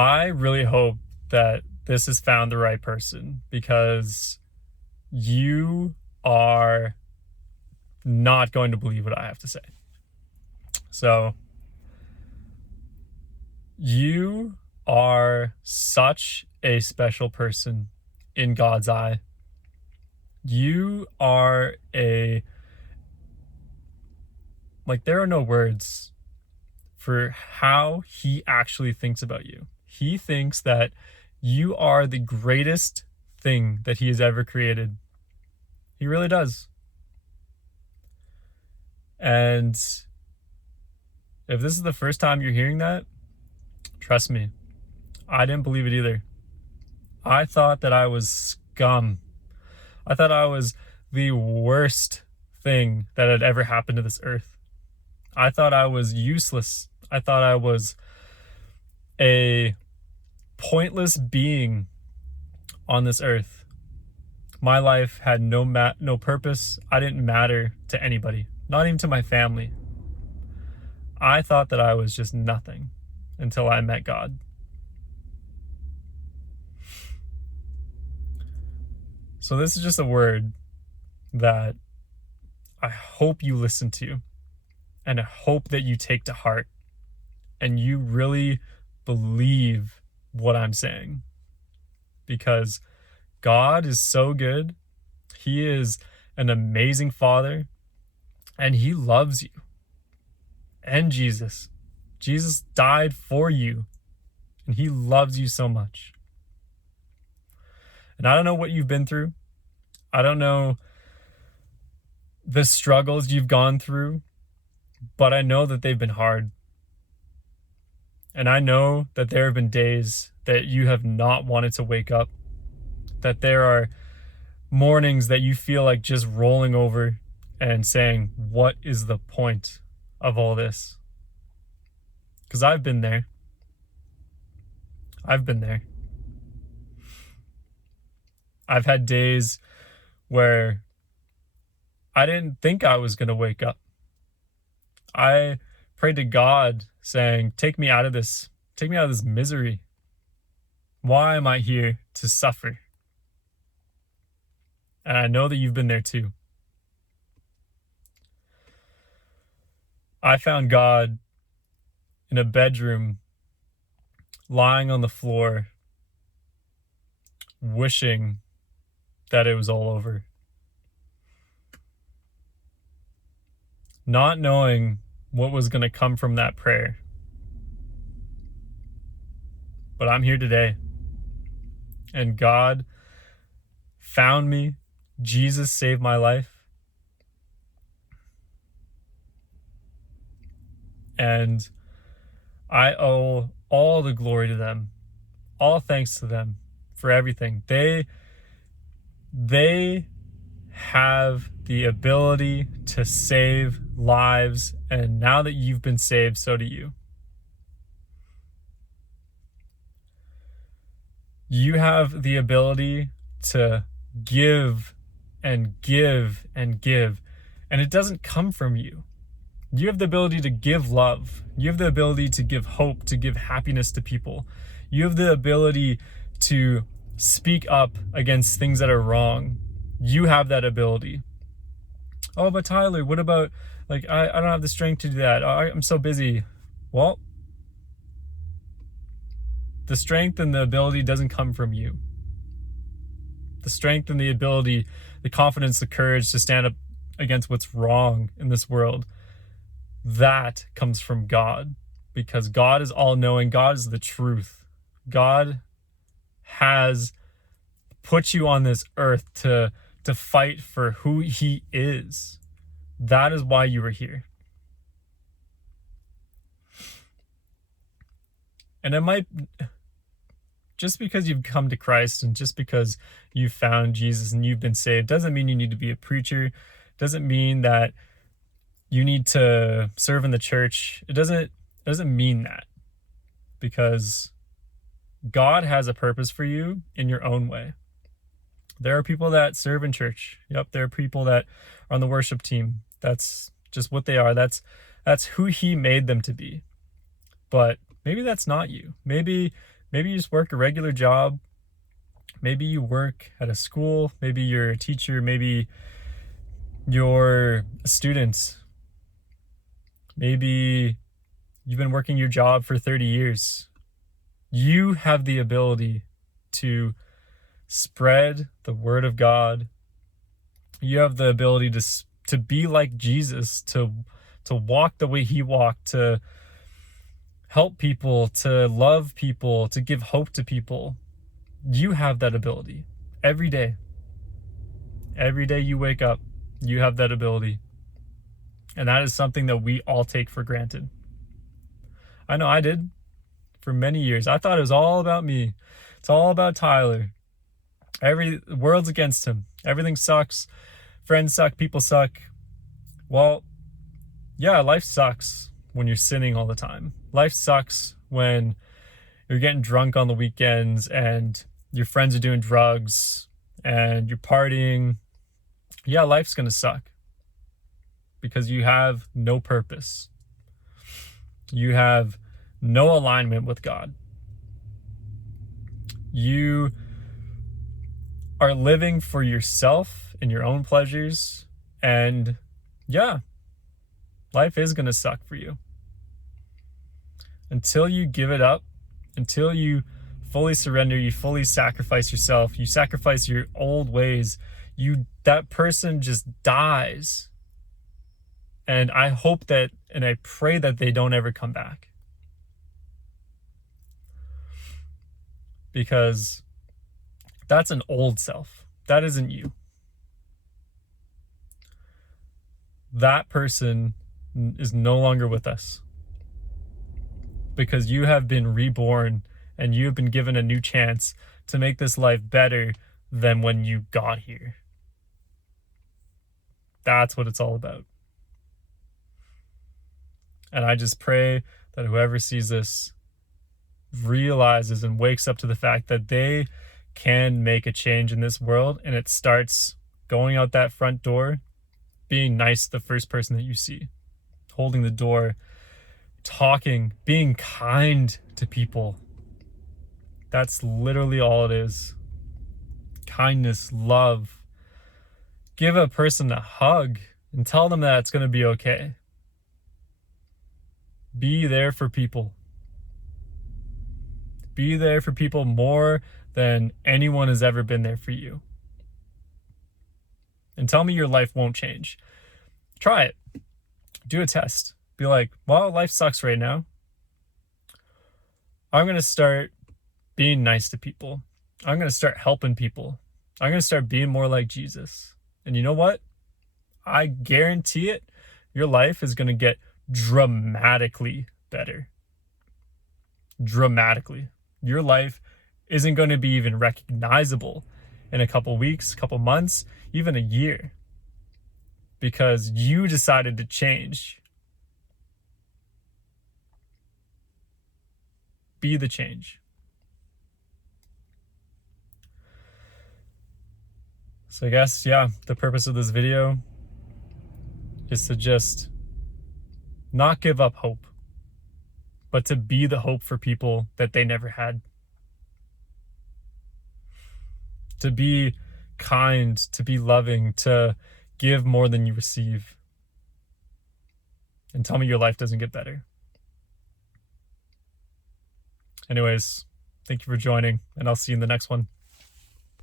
I really hope that this has found the right person, because you are not going to believe what I have to say. So, you are such a special person in God's eye. You are there are no words for how he actually thinks about you. He thinks that you are the greatest thing that he has ever created. He really does. And if this is the first time you're hearing that, trust me, I didn't believe it either. I thought that I was scum. I thought I was the worst thing that had ever happened to this earth. I thought I was useless. I thought I was a pointless being on this earth. My life had no purpose. I didn't matter to anybody, not even to my family. I thought that I was just nothing until I met God. So this is just a word that I hope you listen to, and I hope that you take to heart and you really believe what I'm saying, because God is so good. He is an amazing Father, and he loves you. And Jesus died for you, and he loves you so much. And I don't know what you've been through. I don't know the struggles you've gone through, but I know that they've been hard. And I know that there have been days that you have not wanted to wake up, that there are mornings that you feel like just rolling over and saying, what is the point of all this? Because I've been there. I've been there. I've had days where I didn't think I was going to wake up. I prayed to God saying, take me out of this. Take me out of this misery. Why am I here to suffer? And I know that you've been there too. I found God in a bedroom, lying on the floor, wishing that it was all over. Not knowing what was going to come from that prayer. But I'm here today. And God found me. Jesus saved my life. And I owe all the glory to them. All thanks to them for everything. They have the ability to save lives, and now that you've been saved, so do you. You have the ability to give and give and give, and it doesn't come from you. You have the ability to give love. You have the ability to give hope, to give happiness to people. You have the ability to speak up against things that are wrong. You have that ability. Oh, but Tyler, what about, I don't have the strength to do that. I'm so busy. Well, the strength and the ability doesn't come from you. The strength and the ability, the confidence, the courage to stand up against what's wrong in this world, that comes from God, because God is all-knowing. God is the truth. God has put you on this earth to fight for who he is. That is why you are here. And it might, just because you've come to Christ and just because you've found Jesus and you've been saved, doesn't mean you need to be a preacher. Doesn't mean that you need to serve in the church. It doesn't mean that, because God has a purpose for you in your own way. There are people that serve in church. Yep, there are people that are on the worship team. That's just what they are. That's who he made them to be. But maybe that's not you. Maybe Maybe you just work a regular job. Maybe you work at a school. Maybe you're a teacher. Maybe you're a student. Maybe you've been working your job for 30 years. You have the ability to spread the word of God. You have the ability to be like Jesus, to walk the way he walked, to help people, to love people, to give hope to people. You have that ability every day. Every day you wake up, you have that ability. And that is something that we all take for granted. I know I did for many years. I thought it was all about me. It's all about Tyler. The world's against him. Everything sucks. Friends suck. People suck. Well, yeah, life sucks when you're sinning all the time. Life sucks when you're getting drunk on the weekends and your friends are doing drugs and you're partying. Yeah, life's going to suck because you have no purpose. You have no alignment with God. You are living for yourself and your own pleasures. And yeah, life is going to suck for you. Until you give it up, until you fully surrender, you fully sacrifice yourself, you sacrifice your old ways, that person just dies. And I hope that, and I pray that they don't ever come back. Because that's an old self. That isn't you. That person is no longer with us. Because you have been reborn and you have been given a new chance to make this life better than when you got here. That's what it's all about. And I just pray that whoever sees this realizes and wakes up to the fact that they can make a change in this world, and it starts going out that front door, being nice to the first person that you see, holding the door, talking, being kind to people. That's literally all it is. Kindness, love. Give a person a hug and tell them that it's going to be okay. Be there for people. Be there for people more than anyone has ever been there for you. And tell me your life won't change. Try it. Do a test. Be like, well, life sucks right now. I'm going to start being nice to people. I'm going to start helping people. I'm going to start being more like Jesus. And you know what? I guarantee it, your life is going to get dramatically better. Dramatically. Your life isn't going to be even recognizable in a couple weeks, couple months, even a year. Because you decided to change. Be the change. So I guess, yeah, the purpose of this video is to just not give up hope, but to be the hope for people that they never had. To be kind, to be loving, to give more than you receive. And tell me your life doesn't get better. Anyways, thank you for joining, and I'll see you in the next one.